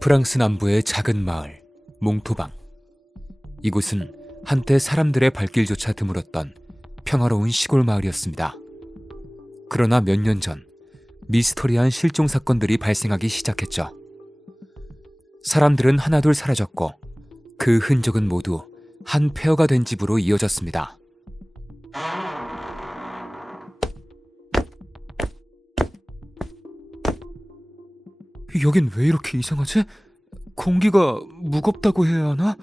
프랑스 남부의 작은 마을 몽토방. 이곳은 한때 사람들의 발길조차 드물었던 평화로운 시골 마을이었습니다. 그러나 몇 년 전 미스터리한 실종 사건들이 발생하기 시작했죠. 사람들은 하나둘 사라졌고 그 흔적은 모두 한 폐허가 된 집으로 이어졌습니다. 여긴 왜 이렇게 이상하지? 공기가 무겁다고 해야 하나?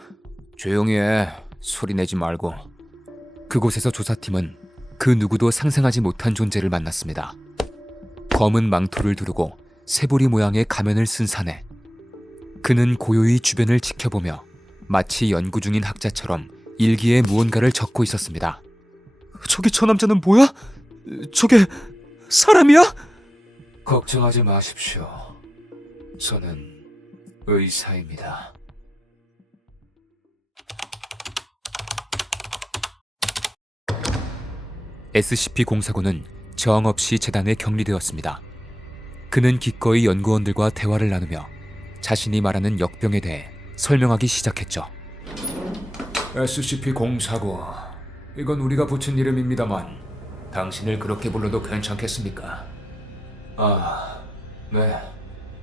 조용히 해. 소리 내지 말고. 그곳에서 조사팀은 그 누구도 상상하지 못한 존재를 만났습니다. 검은 망토를 두르고 새부리 모양의 가면을 쓴 사내. 그는 고요히 주변을 지켜보며 마치 연구 중인 학자처럼 일기에 무언가를 적고 있었습니다. 저기 저 남자는 뭐야? 저게 사람이야? 걱정하지 마십시오. 저는 의사입니다. SCP-049는 저항없이 재단에 격리되었습니다. 그는 기꺼이 연구원들과 대화를 나누며 자신이 말하는 역병에 대해 설명하기 시작했죠. SCP-049, 이건 우리가 붙인 이름입니다만 당신을 그렇게 불러도 괜찮겠습니까? 네,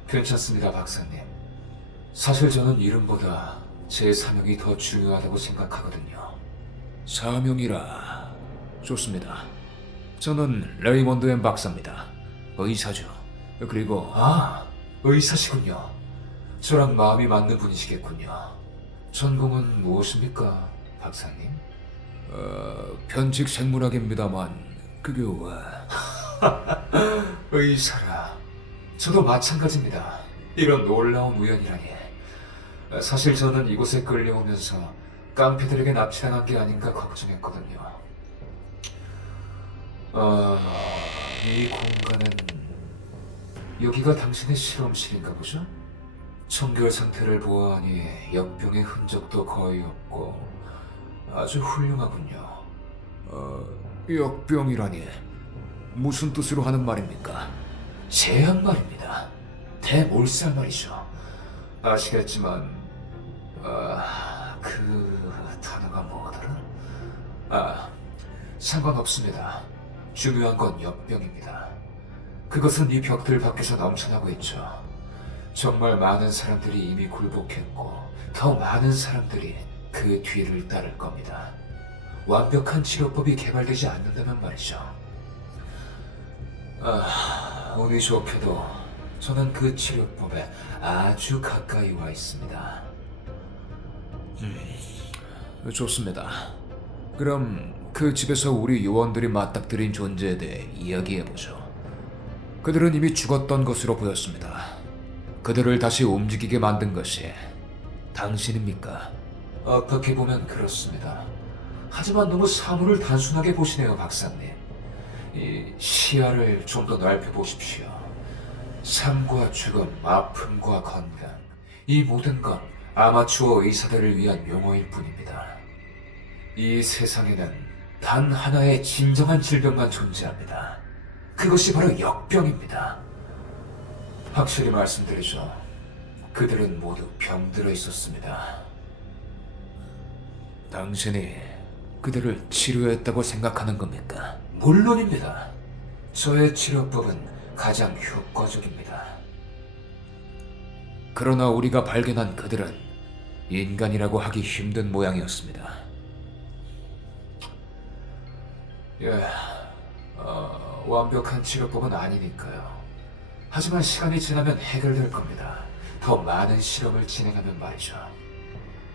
괜찮습니다, 박사님. 사실 저는 이름보다 제 사명이 더 중요하다고 생각하거든요. 사명이라... 좋습니다. 저는 레이먼드 엠 박사입니다. 의사죠. 그리고 의사시군요. 저랑 마음이 맞는 분이시겠군요. 전공은 무엇입니까, 박사님? 변칙 생물학입니다만 그게 왜... 의사라. 저도 마찬가지입니다. 이런 놀라운 우연이라니. 사실 저는 이곳에 끌려오면서 깡패들에게 납치당한 게 아닌가 걱정했거든요. 이 공간은... 여기가 당신의 실험실인가 보죠? 청결 상태를 보아하니 역병의 흔적도 거의 없고 아주 훌륭하군요. 역병이라니 무슨 뜻으로 하는 말입니까? 제한 말입니다. 대몰살 말이죠. 아시겠지만 그 단어가 뭐더라? 상관없습니다. 중요한 건 역병입니다. 그것은 이 벽들 밖에서 넘쳐나고 있죠. 정말 많은 사람들이 이미 굴복했고 더 많은 사람들이 그 뒤를 따를 겁니다. 완벽한 치료법이 개발되지 않는다면 말이죠. 운이 좋게도 저는 그 치료법에 아주 가까이 와 있습니다. 좋습니다. 그럼 그 집에서 우리 요원들이 맞닥뜨린 존재에 대해 이야기해보죠. 그들은 이미 죽었던 것으로 보였습니다. 그들을 다시 움직이게 만든 것이 당신입니까? 어떻게 보면 그렇습니다. 하지만 너무 사물을 단순하게 보시네요, 박사님. 이 시야를 좀 더 넓혀보십시오. 삶과 죽음, 아픔과 건강, 이 모든 건 아마추어 의사들을 위한 용어일 뿐입니다. 이 세상에는 단 하나의 진정한 질병만 존재합니다. 그것이 바로 역병입니다. 확실히 말씀드리죠. 그들은 모두 병들어 있었습니다. 당신이 그들을 치료했다고 생각하는 겁니까? 물론입니다. 저의 치료법은 가장 효과적입니다. 그러나 우리가 발견한 그들은 인간이라고 하기 힘든 모양이었습니다. 완벽한 치료법은 아니니까요. 하지만 시간이 지나면 해결될 겁니다. 더 많은 실험을 진행하면 말이죠.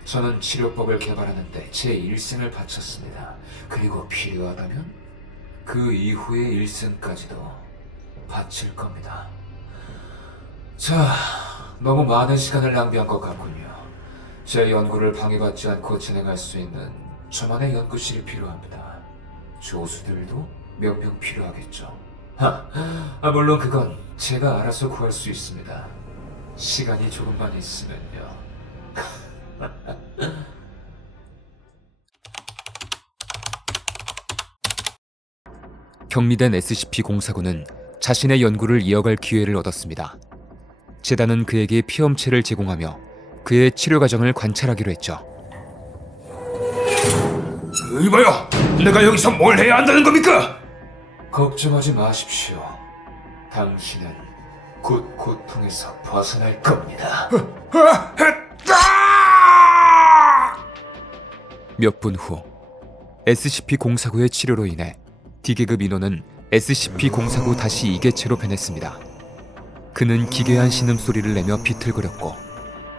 저는 치료법을 개발하는데 제 일생을 바쳤습니다. 그리고 필요하다면 그 이후의 일생까지도 바칠 겁니다. 자, 너무 많은 시간을 낭비한 것 같군요. 제 연구를 방해받지 않고 진행할 수 있는 저만의 연구실이 필요합니다. 조수들도 몇 명 필요하겠죠. 물론 그건 제가 알아서 구할 수 있습니다. 시간이 조금만 있으면요. 격리된 SCP-049는 자신의 연구를 이어갈 기회를 얻었습니다. 재단은 그에게 피험체를 제공하며 그의 치료 과정을 관찰하기로 했죠. 이봐요, 내가 여기서 뭘 해야 한다는 겁니까? 걱정하지 마십시오. 당신은 곧 고통에서 벗어날 겁니다. 몇 분 후 SCP-049의 치료로 인해 D계급 인원은 SCP-049-2개체로 변했습니다. 그는 기괴한 신음소리를 내며 비틀거렸고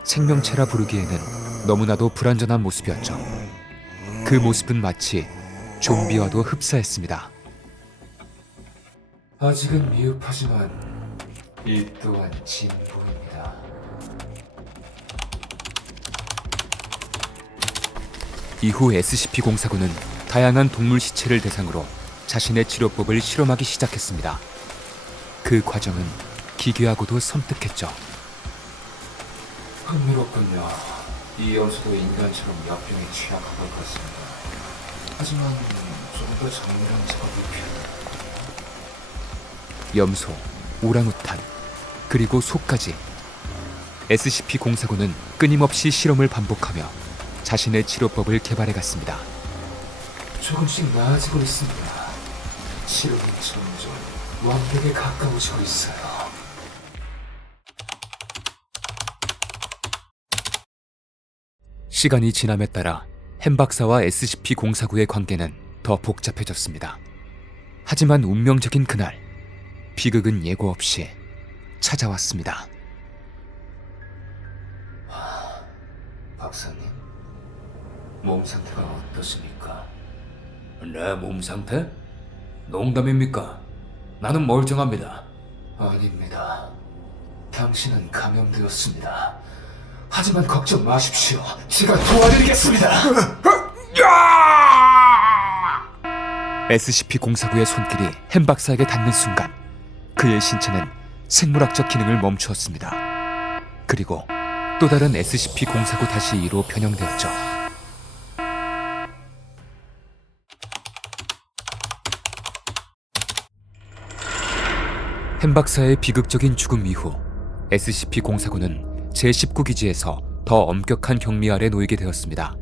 생명체라 부르기에는 너무나도 불완전한 모습이었죠. 그 모습은 마치 좀비와도 흡사했습니다. 아직은 미흡하지만 이 또한 진보입니다. 이후 SCP-049는 다양한 동물 시체를 대상으로 자신의 치료법을 실험하기 시작했습니다. 그 과정은 기괴하고도 섬뜩했죠. 흥미롭군요. 이 염소도 인간처럼 역병에 취약한 것 같습니다. 하지만 좀 더 정밀한 작업이 필요합니다. 염소, 오랑우탄, 그리고 소까지 SCP-049는 끊임없이 실험을 반복하며 자신의 치료법을 개발해갔습니다. 조금씩 나아지고 있습니다. 치료는 점점 완벽에 가까워지고 있어요. 시간이 지남에 따라 햄 박사와 SCP-049의 관계는 더 복잡해졌습니다. 하지만 운명적인 그날, 비극은 예고 없이 찾아왔습니다. 박사님, 몸 상태가 어떠십니까? 내 몸 상태? 농담입니까? 나는 멀쩡합니다. 아닙니다. 당신은 감염되었습니다. 하지만 걱정 마십시오. 제가 도와드리겠습니다. SCP-049의 손길이 햄 박사에게 닿는 순간 그의 신체는 생물학적 기능을 멈추었습니다. 그리고 또 다른 SCP-049-2로 변형되었죠. 햄 박사의 비극적인 죽음 이후 SCP-049는 제19기지에서 더 엄격한 격리 아래 놓이게 되었습니다.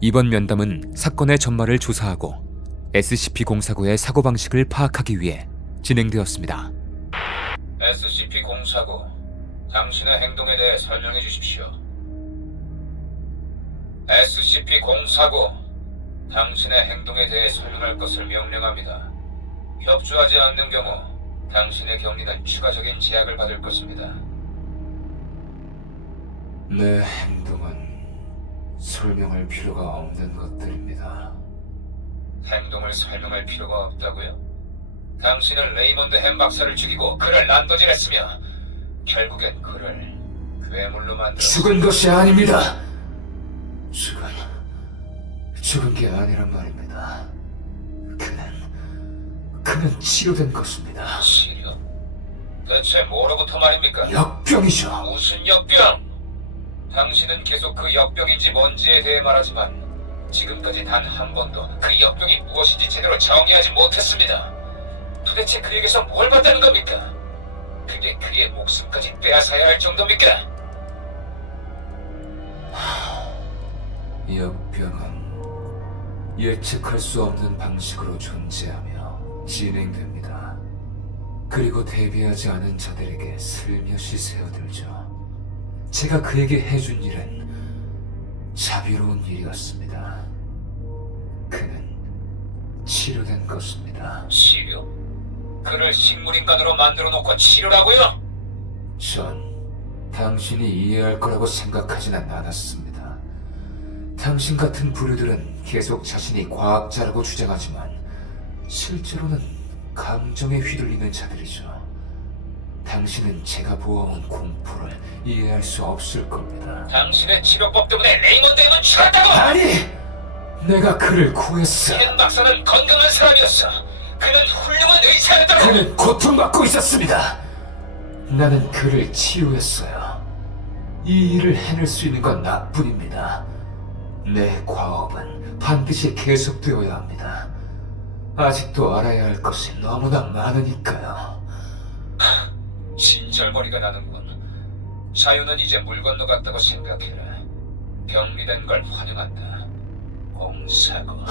이번 면담은 사건의 전말을 조사하고 SCP-049의 사고방식을 파악하기 위해 진행되었습니다. SCP-049, 당신의 행동에 대해 설명해 주십시오. SCP-049, 당신의 행동에 대해 설명할 것을 명령합니다. 협조하지 않는 경우 당신의 격리는 추가적인 제약을 받을 것입니다. 내 행동은 설명할 필요가 없는 것들입니다. 행동을 설명할 필요가 없다고요? 당신은 레이먼드 햄 박사를 죽이고 그를 난도질했으며 결국엔 그를 괴물로 만들어 죽은 것이 아닙니다. 죽은 게 아니란 말입니다. 그는 치료된 것입니다. 치료? 대체 뭐로부터 말입니까? 역병이죠. 무슨 역병? 당신은 계속 그 역병인지 뭔지에 대해 말하지만 지금까지 단 한 번도 그 역병이 무엇인지 제대로 정의하지 못했습니다. 도대체 그에게서 뭘 봤다는 겁니까? 그게 그의 목숨까지 빼앗아야 할 정도입니까? 역병은 예측할 수 없는 방식으로 존재하며 진행됩니다. 그리고 대비하지 않은 자들에게 슬며시 새어들죠. 제가 그에게 해준 일은 자비로운 일이었습니다. 그는 치료된 것입니다. 치료? 그를 식물인간으로 만들어 놓고 치료라고요? 전 당신이 이해할 거라고 생각하지는 않았습니다. 당신 같은 부류들은 계속 자신이 과학자라고 주장하지만 실제로는 감정에 휘둘리는 자들이죠. 당신은 제가 보아온 공포를 이해할 수 없을 겁니다. 당신의 치료법 때문에 레이먼드 햄은 죽었다고! 아니! 내가 그를 구했어. 햄 박사는 건강한 사람이었어. 그는 훌륭한 의사였다고! 그는 고통받고 있었습니다. 나는 그를 치유했어요. 이 일을 해낼 수 있는 건 나뿐입니다. 내 과업은 반드시 계속되어야 합니다. 아직도 알아야 할 것이 너무나 많으니까요. 진절머리가 나는군. 자유는 이제 물 건너갔다고 생각해라. 격리된 걸 환영한다. 공사고.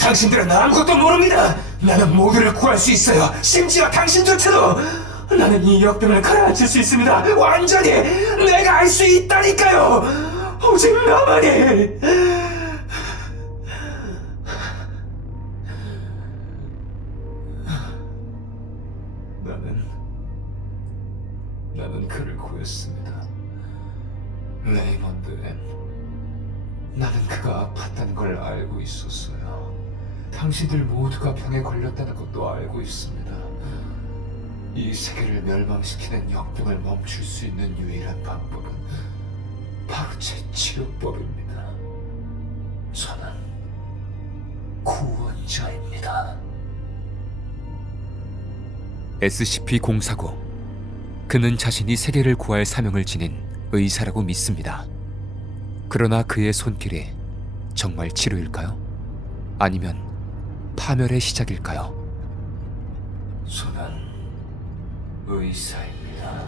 당신들은 아무것도 모릅니다. 나는 모두를 구할 수 있어요. 심지어 당신조차도. 나는 이 역병을 가라앉힐 수 있습니다. 완전히 내가 알 수 있다니까요. 오직 나만이. 나는 그를 구했습니다. 레이먼드 M. 나는 그가 아팠다는 걸 알고 있었어요. 당신들 모두가 병에 걸렸다는 것도 알고 있습니다. 이 세계를 멸망시키는 역병을 멈출 수 있는 유일한 방법은 바로 제 치료법입니다. 저는 구원자입니다. SCP-049. 그는 자신이 세계를 구할 사명을 지닌 의사라고 믿습니다. 그러나 그의 손길이 정말 치료일까요? 아니면 파멸의 시작일까요? 저는 의사입니다.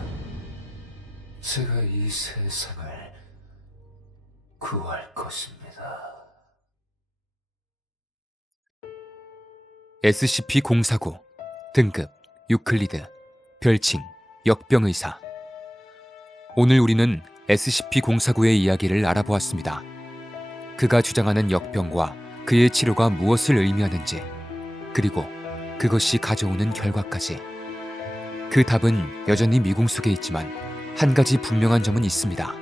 제가 이 세상을 구할 것입니다. SCP-049. 등급 유클리드. 별칭 역병의사. 오늘 우리는 SCP-049의 이야기를 알아보았습니다. 그가 주장하는 역병과 그의 치료가 무엇을 의미하는지, 그리고 그것이 가져오는 결과까지. 그 답은 여전히 미궁 속에 있지만 한 가지 분명한 점은 있습니다.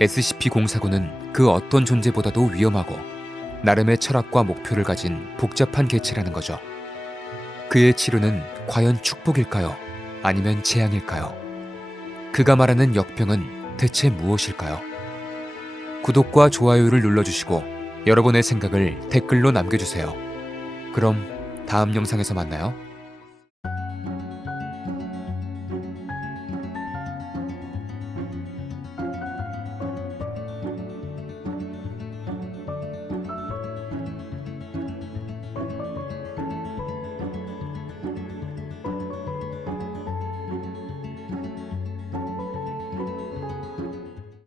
SCP-049는 그 어떤 존재보다도 위험하고 나름의 철학과 목표를 가진 복잡한 개체라는 거죠. 그의 치료는 과연 축복일까요? 아니면 재앙일까요? 그가 말하는 역병은 대체 무엇일까요? 구독과 좋아요를 눌러주시고 여러분의 생각을 댓글로 남겨주세요. 그럼 다음 영상에서 만나요.